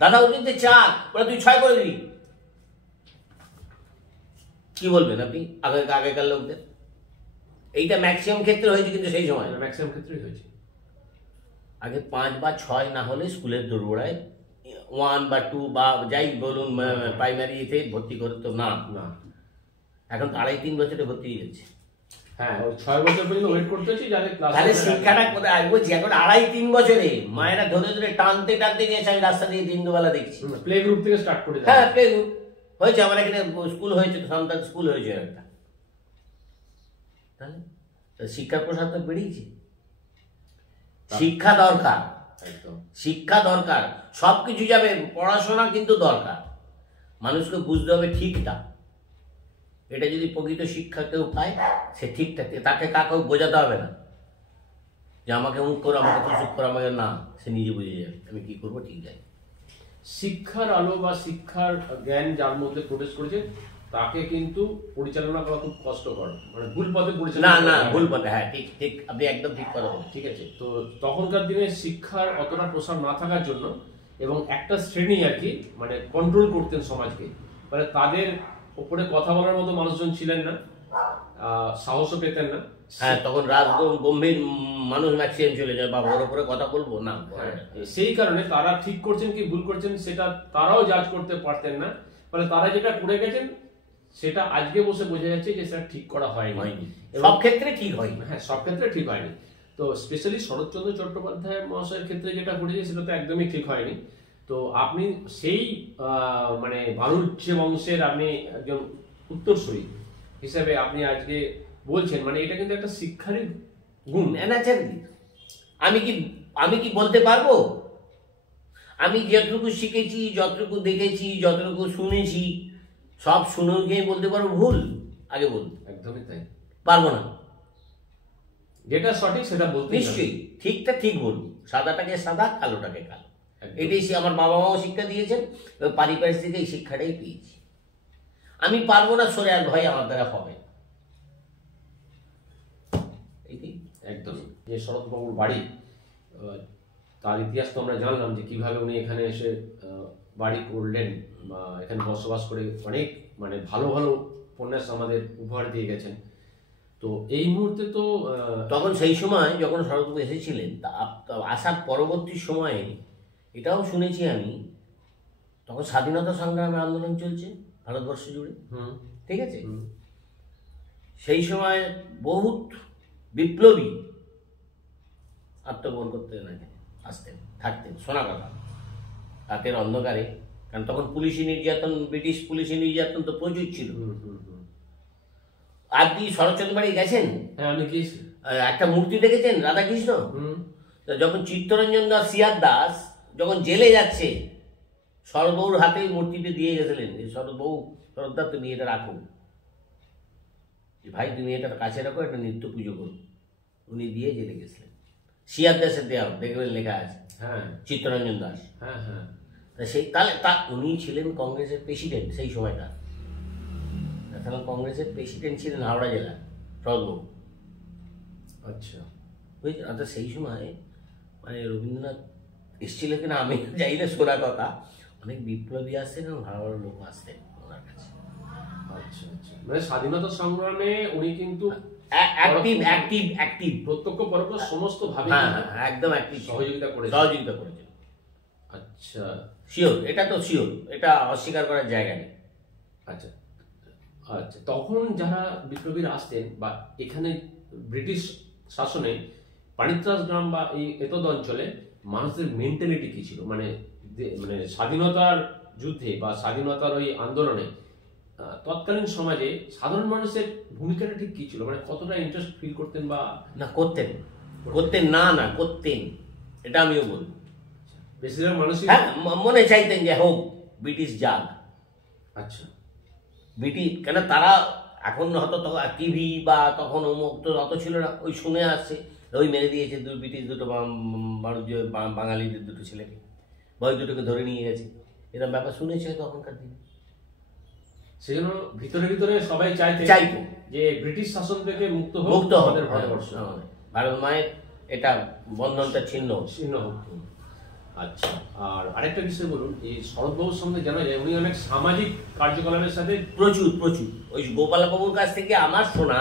দাদা ওদিন 4 বলে তুই 6 করে দিবি, কি বলবেন আপনি আগেকার লোকদের? এইটা ম্যাক্সিমাম ক্ষেত্রে হয়েছে, কিন্তু সেই সময় ম্যাক্সিমাম ক্ষেত্রেই হয়েছে। আগে 5 বা 6 না হলে স্কুলের দোরগোড়ায় 1 বা 2 বা যাই বলুন প্রাইমারিতে ভর্তি করতো না। না, এখন তো 2.5-3 বছরে ভর্তি হয়ে যাচ্ছে। হ্যাঁ ওই 6 বছর পর্যন্ত ওয়েট করতে হচ্ছে যাদের ক্লাস। তাহলে শিক্ষাটা কোথায়? আমি বলছি এখন 2.5-3 বছরে মায়েরা ধরে ধরে টানতে টানতে নিয়ে এসে আমি রাস্তা দিয়ে দিনবেলা দেখছি। প্লে গ্রুপ থেকে স্টার্ট করে হ্যাঁ প্লে গ্রুপ হয়েছে, আমার এখানে স্কুল হয়েছে, সন্তান স্কুল হয়েছে একটা। তাহলে শিক্ষার প্রসার তো বেড়েছে। শিক্ষা দরকার, একদম শিক্ষা দরকার, সবকিছু যাবে, পড়াশোনা কিন্তু দরকার। মানুষকে বুঝতে হবে ঠিকটা, এটা যদি প্রকৃত শিক্ষা কেউ পায় সে ঠিকঠাক, তাকে কাকেও বোঝাতে হবে না যে আমাকে মুখ করো, আমাকে চুপ করো, আমাকে না, সে নিজে বুঝে যাবে আমি কি করবো, ঠিক যাই। শিক্ষার আলো বা শিক্ষার জ্ঞান যার মধ্যে প্রবেশ করেছে তাকে কিন্তু পরিচালনা করা খুব কষ্টকর, মানে ভুল পথে না পরিচালনা না ভুল পথে, হ্যাঁ ঠিক ঠিক, আপনি একদম ঠিক কথা বলেন। ঠিক আছে। তো তখনকার দিনে শিক্ষার অতটা প্রসার না থাকার জন্য এবং একটা শ্রেণী আর কি মানে কন্ট্রোল করতেন সমাজকে, মানে তাদের উপরে কথা বলার মতো মানুষজন ছিলেন না, সাহসও পেতেন না। হ্যাঁ তখন রাজ গম্ভীর মানুষ ম্যাক্সিমাম চলে যায়, বাবা ওর উপরে কথা বলবো না। সেই কারণে তারা ঠিক করছেন কি ভুল করছেন সেটা তারাও জাজ করতে পারতেন না, মানে তারা যেটা করে গেছেন সেটা আজকে বসে বোঝা যাচ্ছে যে সেটা ঠিক করা হয়নি। সব ক্ষেত্রে ঠিক হয়, হ্যাঁ সব ক্ষেত্রে ঠিক হয়নি। তো স্পেশালি শরৎচন্দ্র চট্টোপাধ্যায় মহাশয়ের ক্ষেত্রে যেটা ঘটেছে সেটা তো একদমই ঠিক হয়নি। তো আপনি সেই মানে বালুচ্য বংশের আপনি একজন উত্তরসূরি হিসেবে আপনি আজকে বলছেন, মানে এটা কিন্তু একটা শিক্ষারই গুণ। আমি কি বলতে পারবো? আমি যতটুকু শিখেছি, যতটুকু দেখেছি, যতটুকু শুনেছি, সব শুনে গিয়ে বলতে পারবো ভুল? আগে বলুন। একদমই তাই, পারবো না। যেটা সঠিক সেটা বলতে নিশ্চয়ই ঠিকটা ঠিক বলুন, সাদাটাকে সাদা, কালোটাকে কালো। এটাই আমার বাবা মাও শিক্ষা দিয়েছেন, পারিপার্শ্বিক থেকে এই শিক্ষাটাই পেয়েছি। আমি পারবো না সরে আর ভয় আমার দ্বারা হবে। একদম। যে শরৎবাবুর বাড়ি, তার ইতিহাস তো আমরা জানলাম যে কিভাবে উনি এখানে এসে বাড়ি করলেন বা এখানে বসবাস করে অনেক মানে ভালো ভালো উপন্যাস আমাদের উপহার দিয়ে গেছেন। তো এই মুহূর্তে তো তখন সেই সময় যখন শরৎবাবু এসেছিলেন, আসার পরবর্তী সময়ে এটাও শুনেছি আমি, তখন স্বাধীনতা সংগ্রামের আন্দোলন চলছে ভারতবর্ষ জুড়ে, ঠিক আছে? সেই সময় বহুত বিপ্লবী আত্মগোপন করতে আসতেন, থাকতেন, শোনা কথা রাতের অন্ধকারে, কারণ তখন পুলিশি নির্যাতন, ব্রিটিশ পুলিশি নির্যাতন তো প্রচুর ছিল। আপনি শরৎচন্দ্র বাড়ি গেছেন? হ্যাঁ আমি গিয়েছি। একটা মূর্তি দেখেছেন রাধাকৃষ্ণ? যখন চিত্তরঞ্জন দাস, সিয়ার দাস যখন জেলে যাচ্ছে, শরৎবাবুর হাতে মূর্তিটা দিয়ে গেছিলেন, শরৎবাবু, শরৎদা তুমি এটা রাখো, ভাই তুমি এটা কাছে রাখো, একটা নিত্য পুজো করো। উনি দিয়ে জেলে গেছিলেন। সিয়ার দাসের দেওয়া দেখবেন লেখা আছে, হ্যাঁ চিত্তরঞ্জন দাস। হ্যাঁ হ্যাঁ। সেই তাহলে উনি ছিলেন কংগ্রেসের প্রেসিডেন্ট সেই সময়টা, ন্যাশনাল কংগ্রেসের প্রেসিডেন্ট ছিলেন হাওড়া জেলা শরৎবাবু। আচ্ছা বুঝলেন? অর্থাৎ সেই সময় মানে রবীন্দ্রনাথ এসেছিল কিনা আমি যাই না, শোনা কথা, অনেক বিপ্লবী আসতেন এবং ভালো ভালো লোক আসতেন ওনার কাছে। আচ্ছা আচ্ছা, মানে স্বাধীনতা সংগ্রামে উনি কিন্তু অ্যাক্টিভ প্রত্যক্ষ পরোক্ষ সমস্ত ভাবে একদম অ্যাক্টিভ সহযোগিতা করেছেন। আচ্ছা শিওর, এটা তো শিওর, এটা অস্বীকার করার জায়গা নেই। আচ্ছা আচ্ছা, তখন যারা বিপ্লবীরা আসতেন বা এখানে ব্রিটিশ শাসনে পানিত্রাস গ্রাম বা এই এতদ অঞ্চলে মানুষদের মেন্টালিটি কি ছিল, মানে মানে স্বাধীনতার যুদ্ধে বা স্বাধীনতার ওই আন্দোলনে তৎকালীন সমাজে সাধারণ মানুষের ভূমিকাটা ঠিক কি ছিল, মানে কতটা ইন্টারেস্ট ফিল করতেন বা না করতেন, করতেন না না করতেন, এটা আমিও বলবো। বেশিরভাগ মানুষই হ্যাঁ, মনে চাইতেন যে হোক ব্রিটিশ যাক। আচ্ছা, ব্রিটিশ কেন, তারা এখন হয়তো টিভি বা তখন অমুক তো অত ছিল না, ওই শুনে আসছে ওই মেরে দিয়েছে ব্রিটিশ দুটো বাঙালিদের দুটো ছেলেকে, বা ওই দুটোকে ধরে নিয়ে গেছে, এরকম ব্যাপার শুনেছে তখনকার দিনে। সেজন্য ভিতরে ভিতরে সবাই চাইতো যে ব্রিটিশ শাসন থেকে মুক্ত হোক আমাদের ভারতবর্ষ, ভারত মায়ের এটা বন্ধনটা ছিন্ন হোক। আচ্ছা, আর আরেকটা বিষয় বলুন, এই শরৎবাবুর সঙ্গে জানা যায় উনি অনেক সামাজিক কার্যকলাপের সাথে প্রচুর প্রচুর। ওই গোপালবাবুর কাছ থেকে আমার শোনা,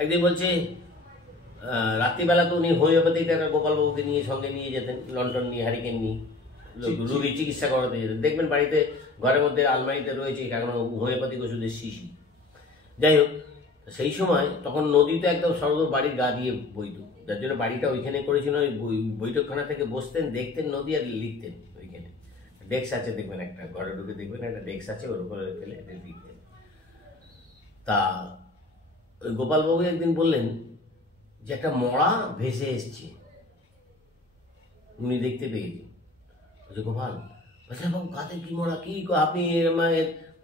একদিন বলছে রাত্রিবেলা তো উনি হোমিওপ্যাথিতে একটা গোপালবাবুকে নিয়ে সঙ্গে নিয়ে যেতেন, লন্ডন নিয়ে হ্যারিকেন নিয়ে রোগীর চিকিৎসা করাতে যেতেন। দেখবেন বাড়িতে ঘরের মধ্যে আলমারিতে রয়েছে এখন হোমিওপ্যাথিক ওষুধের শিশি। যাই হোক, সেই সময় তখন নদীতে একদম সরোবর বাড়ির গা দিয়ে বইত, যার জন্য বাড়িটা ওইখানে করেছিল। ওই বৈঠকখানা থেকে বসতেন, দেখতেন নদী আর লিখতেন। ওইখানে ডেস্ক আছে, দেখবেন একটা ঘরে ঢুকে দেখবেন একটা ডেস্ক আছে, ওর উপরে ফেলে লিখতেন। তা ওই গোপালবাবু একদিন বললেন যে একটা মড়া ভেসে এসছে, উনি দেখতে পেয়েছি। বলছে গোপাল, বলছে বাবু কাতে কি মড়া, কি আপনি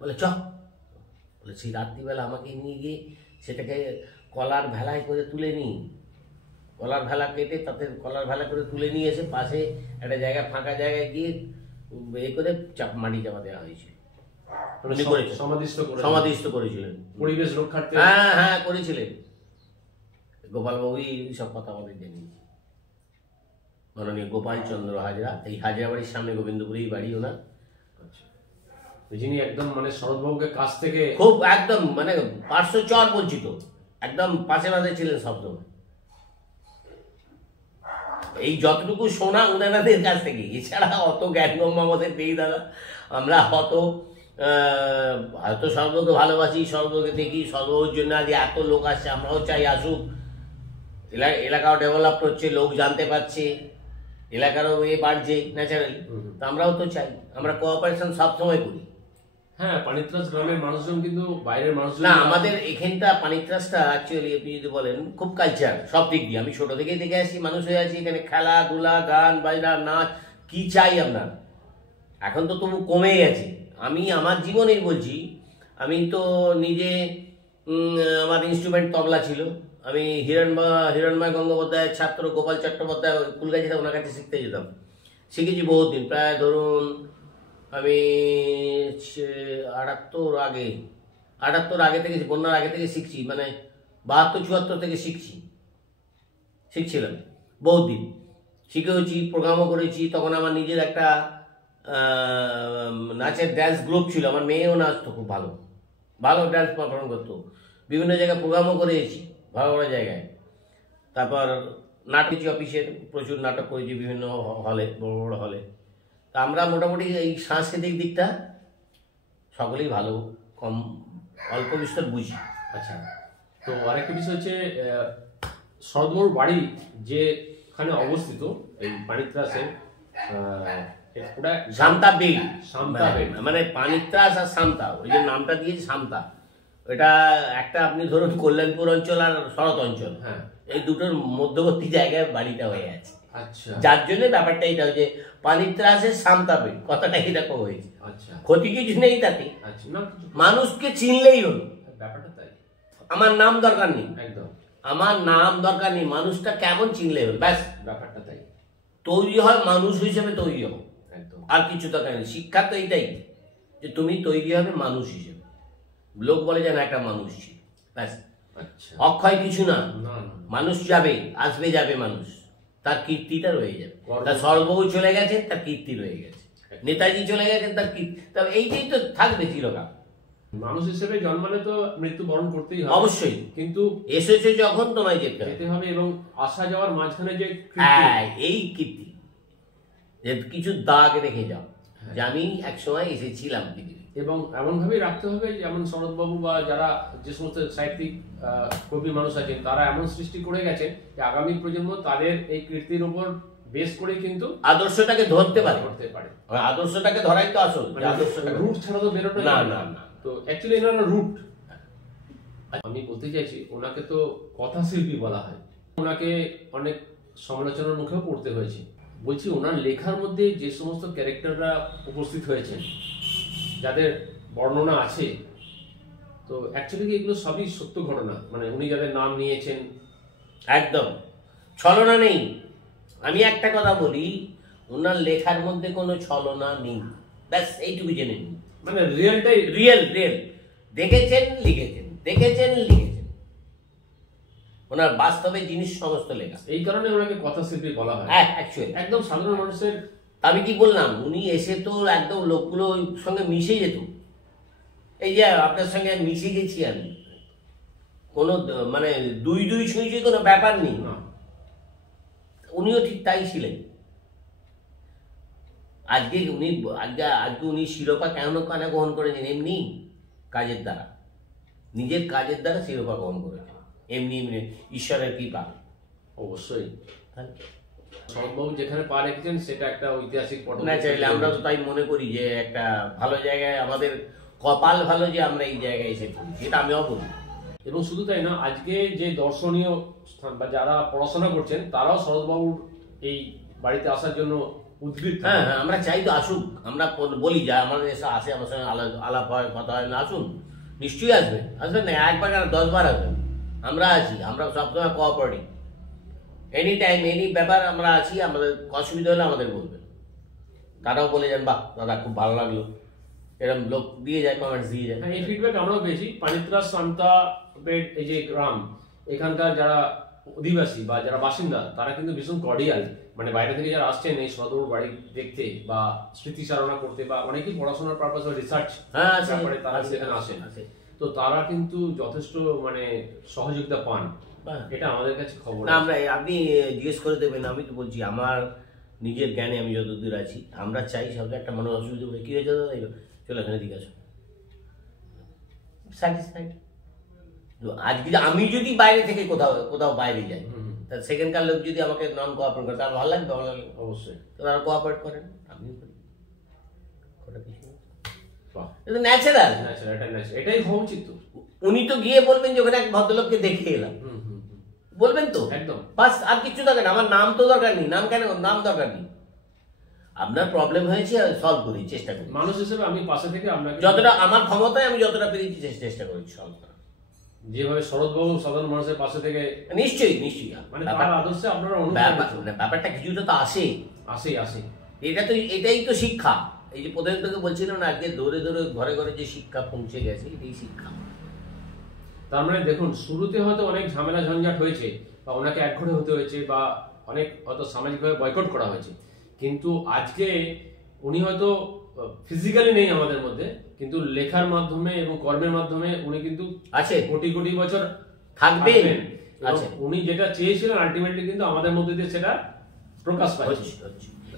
বলে চ, বলে সেই রাত্রিবেলা আমাকে নিয়ে গিয়ে সেটাকে কলার ভেলায় করে তুলে নিই, কলার ভেলা কেটে তাতে কলার ভেলা করে তুলে নিয়ে এসে পাশে একটা জায়গা ফাঁকা জায়গায় গিয়ে এ করে মাটি চাপা দেওয়া হয়েছিল। সমাধিস্থ করেছিলেন, পরিবেশ রক্ষার্থে। হ্যাঁ হ্যাঁ করেছিলেন গোপালবাবুই সব কথা আমাদের জানিয়েছে। মাননীয় গোপাল চন্দ্র হাজরা, এই হাজরা বাড়ির সামনে গোবিন্দপুরেই বাড়ি ওনার। যিনি একদম মানে শরৎবাবুকে কাছ থেকে খুব একদম মানে পার্শ্ব চর বঞ্চিত, একদম পাশে বাঁধে ছিলেন সবসময়। এই যতটুকু শোনা উনাদের কাছ থেকে, এছাড়া অত জ্ঞানগম্য আমাদের নেই দাদা। আমরা হয়তো সর্বকে ভালোবাসি, সর্বকে দেখি, সর্বর জন্য আজ এত লোক আসছে, আমরাও চাই আসুক, এলাকাও ডেভেলপ হচ্ছে, লোক জানতে পারছে, এলাকারও বাড়ছে ন্যাচারালি, তো আমরাও তো চাই, আমরা কোঅপারেশন সবসময় করি। হ্যাঁ, পানিত্রাস গ্রামের মানুষজন কিন্তু বাইরের মানুষ না, আমাদের এখানটা পানিত্রাসটা অ্যাকচুয়ালি আপনি যদি বলেন খুব কালচার সব দিক দিয়ে। আমি ছোট থেকেই দেখে আসছি, মানুষ হয়ে আছি এখানে, খেলাধুলা, গান বাজনা, নাচ, কি চাই আপনার। এখন তো তবু কমে গেছে। আমি আমার জীবনেই বলছি, আমি তো নিজে আমার ইনস্ট্রুমেন্ট তবলা ছিল। আমি হিরণময় গঙ্গোপাধ্যায়ের ছাত্র গোপাল চট্টোপাধ্যায় ফুলগাছিতে ওনার কাছে শিখতে যেতাম, শিখেছি বহুদিন, প্রায় ধরুন আমি 78 আগে থেকে, বন্যার আগে থেকে শিখছি, মানে 72-74 থেকে শিখছিলাম বহুত দিন, শিখেওছি, প্রোগ্রামও করেছি। তখন আমার নিজের একটা নাচের ড্যান্স গ্রুপ ছিল, আমার মেয়েও নাচতো, খুব ভালো ভালো ড্যান্স পারফর্ম করতো, বিভিন্ন জায়গায় প্রোগ্রামও করেছি ভালো ভালো জায়গায়। তারপর নাটক অফিসের প্রচুর নাটক করেছি বিভিন্ন হলে, বড় বড় হলে। তা আমরা মোটামুটি এই সাংস্কৃতিক দিকটা সকলেই ভালো কম অল্প বিস্তর বুঝি। আচ্ছা, তো আরেকটা বিষয় হচ্ছে শরৎবাবুর বাড়ি যেখানে অবস্থিত এই পানিত্রাসে, সামতা বেল, মানে পানিত্রাস আর সামতা, ওই যে নামটা দিয়েছে সামতা, ওইটা একটা আপনি ধরুন কল্যাণপুর অঞ্চল আর শরৎ অঞ্চল, হ্যাঁ, এই দুটোর মধ্যবর্তী জায়গায় বাড়িটা হয়ে আছে। আচ্ছা, যার জন্য ব্যাপারটা এটা হচ্ছে পানিত্রাসের সামতা বেল, কথাটা এরকম হয়েছে। আচ্ছা, ক্ষতি কিছু নেই তাতে, মানুষকে চিনলেই হলো, ব্যাপারটা তাই। আমার নাম দরকার নেই, একদম আমার নাম দরকার নেই, মানুষটা কেমন চিনলেই হলো, ব্যাস ব্যাপারটা তাই। তৈরি হয় মানুষ হিসেবে তৈরি হবো, একদম, আর কিছু দরকার নেই। শিক্ষা তো এইটাই যে তুমি তৈরি হবে মানুষ হিসেবে, লোক বলে যেন একটা মানুষ ছিল, ব্যাস। আচ্ছা, অক্ষয় কিছু না, মানুষ যাবে, আসবে যাবে মানুষ, তার কীর্তিটা রয়ে যাবে। তার সর্বভূ চলে গেছে, তার কীর্তি রয়ে গেছে, নেতাজি চলে গেছেন, তার কীর্তি, তবে এইটাই তো থাকবে চিরকাল। মানুষ হিসেবে জন্মালে তো মৃত্যু বরণ করতেই হবে অবশ্যই, কিন্তু এসেছে যখন তোমায় যেতে হবে, এবং আসা যাওয়ার মাঝখানে যে এই কীর্তি, যে কিছু দাগ রেখে যাও, যে আমি একসময় এসেছিলাম পৃথিবীতে, এবং এমনভাবেই রাখতে হবে যেমন শরৎবাবু বা যারা যে সমস্ত সাহিত্যিক কবি মানুষ আছেন তারা এমন সৃষ্টি করে গেছেন যে আগামী প্রজন্ম তাদের এই কীর্তির উপর বেস করে কিন্তু আদর্শটাকে ধরতে পারে, আদর্শটাকে ধরাই তো আসল, রুট ছাড়া তো বেরোতে না না না। তো অ্যাকচুয়ালি এনারা রুট। আমি বলতে চাইছি ওনাকে তো কথা শিল্পী বলা হয়, ওনাকে অনেক সমালোচনার মুখেও পড়তে হয়েছে। বলছি ওনার লেখার মধ্যে যে সমস্ত ক্যারেক্টাররা উপস্থিত হয়েছেন, যাদের বর্ণনা আছে, তো অ্যাকচুয়ালি এগুলো সবই সত্য ঘটনা, মানে উনি যাদের নাম নিয়েছেন একদম ছলনা নেই। আমি একটা কথা বলি, ওনার লেখার মধ্যে কোনো ছলনা নেই, ব্যাস এইটুকু জেনে নিন। মানে রিয়েলটাই রিয়েল রিয়েল দেখেছেন লিখেছেন, দেখেছেন লিখেছেন, ওনার বাস্তবে জিনিস সমস্ত লেখা। এই কারণে ওনাকে কথা শিল্পী বলা হয়। হ্যাঁ অ্যাকচুয়ালি একদম সাধারণ মানুষের। আমি কি বললাম, উনি এসে তো একদম লোকগুলোর সঙ্গে মিশে যেত। এই যে আপনার সঙ্গে মিশে গেছি আমি, কোনো মানে দুই দুই ছুঁইছি কোনো ব্যাপার নেই। উনিও ঠিক তাই ছিলেন। আজকে উনি শিরোপা কেন কানে গ্রহণ করেছেন? এমনি কাজের দ্বারা, নিজের কাজের দ্বারা শিরোপা গ্রহণ করেছেন, এমনি এমনি ঈশ্বরের কৃপা। অবশ্যই শরৎবাবু যেখানে পা রেখেছেন সেটা একটা ঐতিহাসিক ন্যাচারালি আমরা তো তাই মনে করি যে একটা ভালো জায়গায়, আমাদের কপাল ভালো যে আমরা এই জায়গায় এসে পড়ি, সেটা আমিও বলি। এবং শুধু তাই না, আজকে যে দর্শনীয় স্থান বা যারা পড়াশোনা করছেন তারাও শরৎবাবুর এই বাড়িতে আসার জন্য উদ্বৃত্ত। হ্যাঁ হ্যাঁ, আমরা চাই তো আসুক। আমরা বলি যা আমাদের এসে আসে, আমার সঙ্গে আলাপ হয়, কথা হয়, না আসুন, নিশ্চয়ই আসবেন। আসবেন না একবার না 10 বার আসবেন, আমরা আছি, আমরা সবসময় কোঅপারেটিভ, এনি টাইম এনি ব্যাপার আমরা আছি। আমাদের অসুবিধা হলে আমাদের বলবেন। তারাও বলে যান বাহ দাদা খুব ভালো লাগলো, এরকম লোক দিয়ে যায়, কমেন্টস দিয়ে যায়। এই ফিডব্যাক আমরাও পেয়েছি। পানিত্রা সান্তা বেড এই যে গ্রাম, এখানকার যারা অধিবাসী বা যারা বাসিন্দা তারা কিন্তু ভীষণ কর্ডিয়াল। মানে বাইরে থেকে যারা আসছেন এই শরৎবাবুর বাড়ি দেখতে বা স্মৃতিচারণা করতে, বা অনেকেই পড়াশোনার পারপাস বা রিসার্চ তারপরে তারা সেখানে আসেন, তো তারা কিন্তু যথেষ্ট মানে সহযোগিতা পান। এটা আমাদের কাছে খবর। আমরা আপনি জিজ্ঞেস করে দেবেন, আমি তো বলছি আমার নিজের জ্ঞানে আমি যতদূর আছি, আমরা চাই সবটা একটা মানুষ অসুবিধা বলে কি হয়েছে দাদা চলে এখানে দিকে আসো, স্যাটিসফাইড। আজকে আমি যদি বাইরে থেকে কোথাও বাইরে যাই, তাহলে সেকেন্ডকার লোক যদি আমাকে নন কোঅপারেট করে তাহলে ভালো লাগবে, ভালো লাগবে অবশ্যই। তো তারা কোঅপারেট করেন, আমিও করি, ওটা কিছু এটা ন্যাচারাল, এটাই হওয়া উচিত। উনি তো গিয়ে বলবেন যে ওখানে এক ভদ্রলোককে দেখে এলাম, বলবেন তো একদম, বাস আর কিছু দরকার নেই। আমার নাম তো দরকার নেই, নাম কেন, নাম দরকার নেই। আপনার প্রবলেম হয়েছে সলভ করি, চেষ্টা করি মানুষ হিসেবে আমি পাশে থেকে আপনাকে যতটা আমার ক্ষমতায় আমি যতটা পেরেছি চেষ্টা করেছি সলভ করার। যেভাবে শরৎবাবু সাধারণ মানুষের পাশে থেকে নিশ্চয়ই নিশ্চয়ই মানে তার আদর্শে আপনারা ব্যাপারটা কিছুটা তো আসে। এটা তো এটাই তো শিক্ষা। এই যে প্রথম থেকে বলছিলাম না, আজকে দৌড়ে দৌড়ে ঘরে ঘরে যে শিক্ষা পৌঁছে গেছে, এটাই শিক্ষা। তার মানে দেখুন, শুরুতে হয়তো অনেক ঝামেলা ঝঞ্ঝাট হয়েছে বা ওনাকে একঘরে হতে হয়েছে বা অনেক হয়তো সামাজিকভাবে বয়কট করা হয়েছে, কিন্তু আজকে উনি হয়তো ফিজিক্যালি নেই আমাদের মধ্যে, কিন্তু লেখার মাধ্যমে এবং কর্মের মাধ্যমে উনি কিন্তু আছে, কোটি কোটি বছর থাকবেন। উনি যেটা চেয়েছিলেন আলটিমেটলি কিন্তু আমাদের মধ্যে দিয়ে সেটা প্রকাশ পাচ্ছে।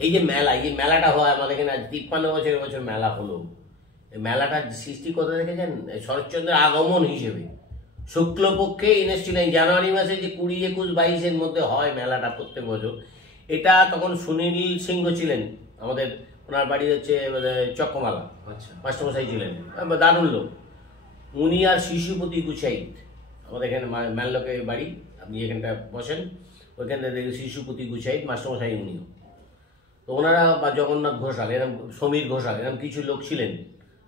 এই যে মেলা, এই যে মেলাটা হয় আমাদের এখানে 53 বছর মেলা হলো, এই মেলাটা সৃষ্টি করতে দেখেছেন শরৎচন্দ্রের আগমন হিসেবে শুক্লপক্ষে ইনস্টিনাই জানুয়ারি মাসে যে 20, 21, 22-এর মধ্যে হয় মেলাটা প্রত্যেক বছর। এটা তখন সুনীল সিংহ ছিলেন আমাদের, ওনার বাড়ি হচ্ছে চক্রমালা, মাস্টারমশাই ছিলেন, দারুণ লোক। উনি আর শিশুপতি গুছাইত, আমাদের এখানে ম্যানলোকে বাড়ি, আপনি এখানটা বসেন, ওইখানটা দেখে শিশুপতি গুছাইত মাস্টারমশাই উনিও। তো ওনারা বা জগন্নাথ ঘোষাল, এরকম সমীর ঘোষাল, এরকম কিছু লোক ছিলেন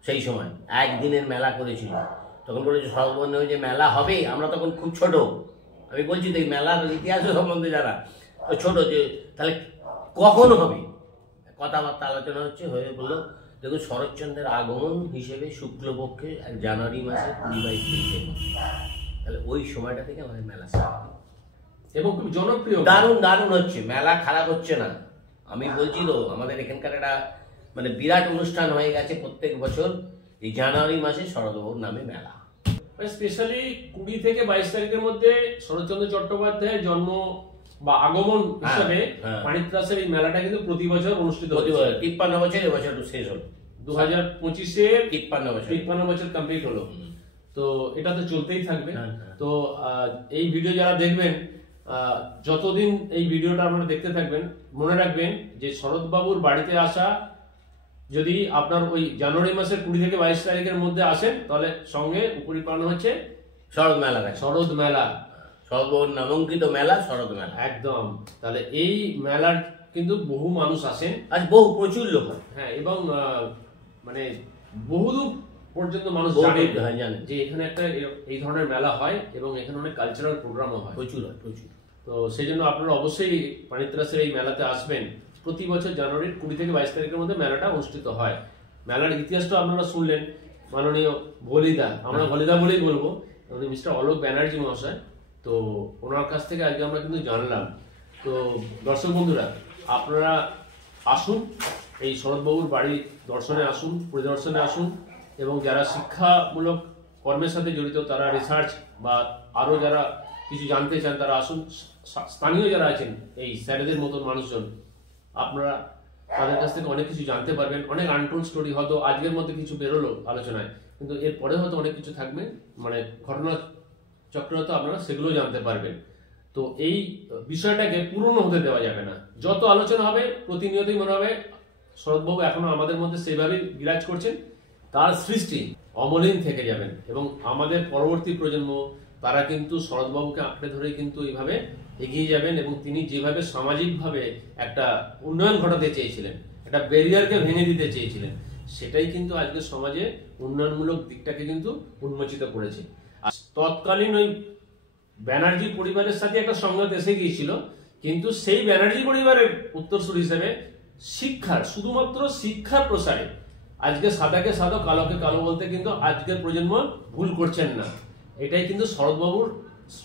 সেই সময়, একদিনের মেলা করেছিল। তখন বলেছে সর্ববর্ণ যে মেলা হবে, আমরা তখন খুব ছোট, আমি বলছি তো এই মেলার ইতিহাস সম্বন্ধে যারা ছোট, যে তাহলে কখন হবে, কথাবার্তা আলোচনা হয়ে বললো দেখুন শরৎচন্দ্রের আগমন হিসেবে শুক্লপক্ষে জানুয়ারি মাসে 20-22-23-এর মধ্যে, তাহলে ওই সময়টা থেকে আমাদের মেলা এবং খুব জনপ্রিয়, দারুণ হচ্ছে, মেলা খারাপ হচ্ছে না। আমি বলছি তো আমাদের এখানকার একটা মানে বিরাট অনুষ্ঠান হয়ে গেছে প্রত্যেক বছর এই জানুয়ারি মাসে শরৎবাবুর নামে মেলা। স্পেশালি 20 থেকে 22 তারিখের মধ্যে শরৎচন্দ্র চট্টোপাধ্যায়ের জন্ম বা আগমন হিসাবে পানিত্রাসের এই মেলাটা কিন্তু প্রতি বছর অনুষ্ঠিত হচ্ছে। 53 বছর এবছর শেষ হলো। 2025-এ 53 বছর কমপ্লিট হলো। তো এটা তো চলতেই থাকবে। হ্যাঁ। তো এই ভিডিও যারা দেখবেন, যতদিন এই ভিডিওটা আপনারা দেখতে থাকবেন, মনে রাখবেন যে শরৎবাবুর বাড়িতে আসা, যদি আপনার ওই জানুয়ারি মাসের 20 থেকে 22 তারিখের মধ্যে আসেন, তাহলে সঙ্গে উপরিপালন হচ্ছে শরৎ মেলা। শরৎ মেলা, শরৎবাবুর নামাঙ্কিত মেলা শরৎ মেলা। একদম। তাহলে এই মেলার কিন্তু বহু মানুষ আসেন, আজ বহু প্রচুর লোক হয়। হ্যাঁ, এবং মানে বহুদূর পর্যন্ত মানুষ জানেন যে এখানে একটা এই ধরনের মেলা হয় এবং এখানে অনেক কালচারাল প্রোগ্রামও হয়, প্রচুর হয়, প্রচুর। তো সেই জন্য আপনারা অবশ্যই পানিত্রাসের এই মেলাতে আসবেন। প্রতি বছর জানুয়ারির 20 থেকে 22 তারিখের মধ্যে মেলাটা অনুষ্ঠিত হয়। মেলার ইতিহাসটা আপনারা শুনলেন মাননীয় ভলিদা, আমরা ভলিদা বলেই বলবো, উনি মিস্টার অলোক ব্যানার্জি মহাশয়। তো ওনার কাছ থেকে আজকে আমরা কিন্তু জানলাম। তো দর্শক বন্ধুরা, আপনারা আসুন, এই শরৎবাবুর বাড়ি দর্শনে আসুন, পরিদর্শনে আসুন, এবং যারা শিক্ষামূলক কর্মের সাথে জড়িত, তারা রিসার্চ বা আরো যারা কিছু জানতে চান, তারা আসুন। স্থানীয় যারা আছেন, এই স্যারেদের মতন মানুষজন, আপনারা তাদের কাছ থেকে অনেক কিছু জানতে পারবেন। অনেক আনটোল্ড স্টোরি হয়তো আজকের মধ্যে কিছু বেরোলো আলোচনায়, কিন্তু এরপরে হয়তো অনেক কিছু থাকবে, মানে ঘটনা চক্র, হয়তো আপনারা সেগুলো জানতে পারবেন। তো এই বিষয়টাকে পুরনো হতে দেওয়া যাবে না। যত আলোচনা হবে, প্রতিনিয়তই মনে হবে শরৎবাবু এখনো আমাদের মধ্যে সেইভাবেই বিরাজ করছেন, তার সৃষ্টি অমলিন থেকে যাবেন, এবং আমাদের পরবর্তী প্রজন্ম তারা কিন্তু শরৎবাবুকে আঁকড়ে ধরে কিন্তু এইভাবে এগিয়ে যাবেন, এবং তিনি যেভাবে সামাজিকভাবে একটা উন্নয়ন ঘটাতে চেয়েছিলেন, একটা ব্যারিয়ারকে ভেঙে দিতে চেয়েছিলেন, সেটাই কিন্তু আজকে সমাজে উন্নয়নমূলক দিকটাকে কিন্তু উন্মোচিত করেছে। আর তৎকালীন ওই ব্যানার্জি পরিবারের সাথে একটা সংঘাত এসে গিয়েছিল, কিন্তু সেই ব্যানার্জি পরিবারের উত্তরসূরি হিসেবে শিক্ষার, শুধুমাত্র শিক্ষার প্রসারে আজকে সাদাকে সাদা, কালোকে কালো বলতে কিন্তু আজকের প্রজন্ম ভুল করছেন না। এটাই কিন্তু শরৎবাবুর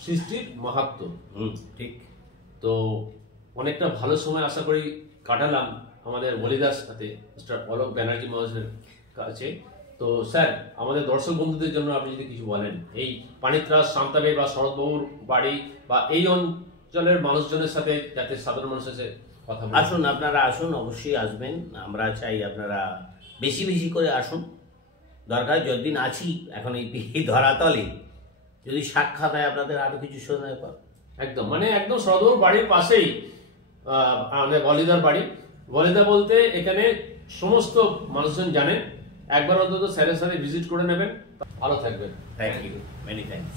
সৃষ্টির মাহাত্ম্য। ঠিক। তো অনেকটা ভালো সময় আশা করি কাটালাম আমাদের বলিদার সাথে, মিস্টার অলোক ব্যানার্জি মহাশয়ের কাছে। তো স্যার, আমাদের দর্শক বন্ধুদের জন্য আপনি যদি কিছু বলেন, এই পানিত্রাস, শান্তাবে বা শরৎবাবুর বাড়ি বা এই অঞ্চলের মানুষজনের সাথে, যাতে সাধারণ মানুষের সাথে কথা বলেন। আসুন, আপনারা আসুন, অবশ্যই আসবেন। আমরা চাই আপনারা বেশি বেশি করে আসুন। দরকার যতদিন আছি এখন এই ধরাতলে, যদি সাক্ষাৎ হয় আপনাদের আরো কিছু শোনায় পাব। একদম, মানে একদম শরৎবাবুর বাড়ির পাশেই আমাদের বলিদার বাড়ি। বলিদা বলতে এখানে সমস্ত মানুষজন জানেন। একবার অন্তত স্যারের সাথে ভিজিট করে নেবেন, ভালো থাকবেন। Thank you, many thanks.